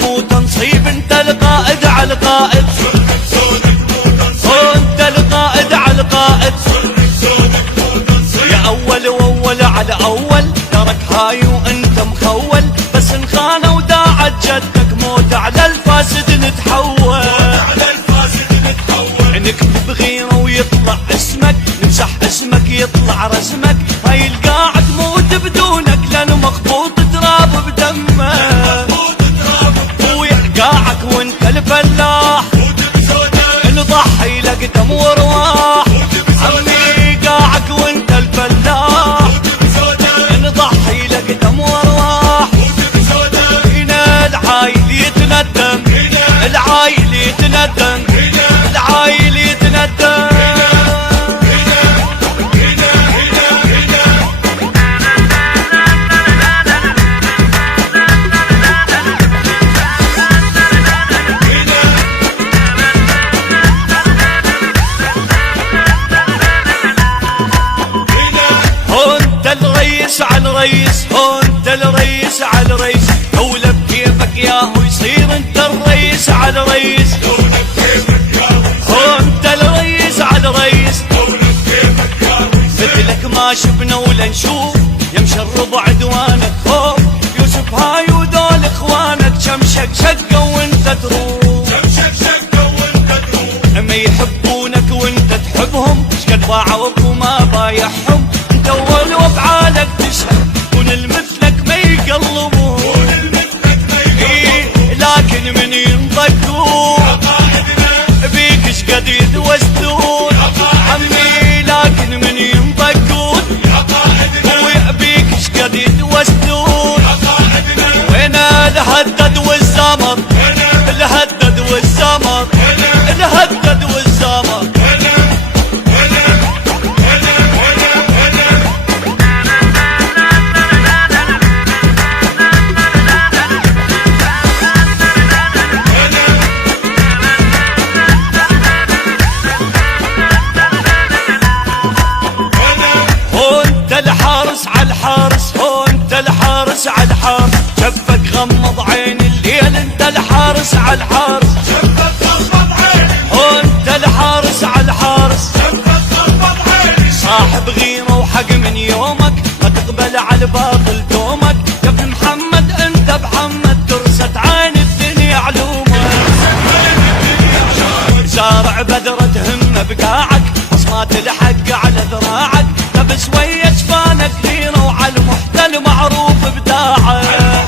مو تنصيب، انت القائد على القائد، انت القائد على القائد، يا اول واول على اول، ترك هاي وانت مخول، بس انخانه وداعت جدك موت على الفاسد نتحول، نكتب غيره ويطلع اسمك، نمسح اسمك يطلع رسمك، هاي القاعد موت بدونك لان مخبوط تراب بدمك، ويحقاعك وانت الفلاح نضحي لك دم وارواح، عمي قاعك وانت الفلاح نضحي لك دم وارواح، هنا العايل يتندم، العايل يتندم، العايل يتندم. الرئيس على الرئيس، انت الرئيس على الرئيس، دولة بكيفك ياهو يصير انت الرئيس على الرئيس، انت الرئيس على الرئيس، مثلك ما شفنا ولا نشوف، يمشي الربع عدوانك خوف، يوسف هاي ودول اخوانك، شمشك شقة وانت تروح، اما يحبونك وانت تحبهم، شقد باعوا وما بايعهم، انت اول وافعالك تشهد، كون المثلك ما يقلبون، لكن من ينضقون بيك شقد يتوسدون، عمي لكن من ينضقون بيك شقد يتوسدون، وين الهدد والزمر، الهدد والزمر، الهدد والزمر. الحارس على الحارس، انت الحارس على الحارس، شفك غمض عين الليل، انت الحارس على الحارس، شفك غمض عين، انت الحارس على الحارس، شفك غمض عين، صاحب غيره وحق من يومك، ما تقبل على الباطل دومك، يا ابن محمد انت بحمد، درست عين الدنيا علومك، زارع بذرة همه بقاعك، بصمات الحق على ذراعك، لبس ويا جفانك غيره، وعلى المحتل معروف ابداعك،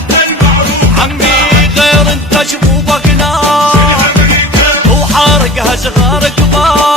عمي غير انت شبوبك نار، وحارقها صغار كبار.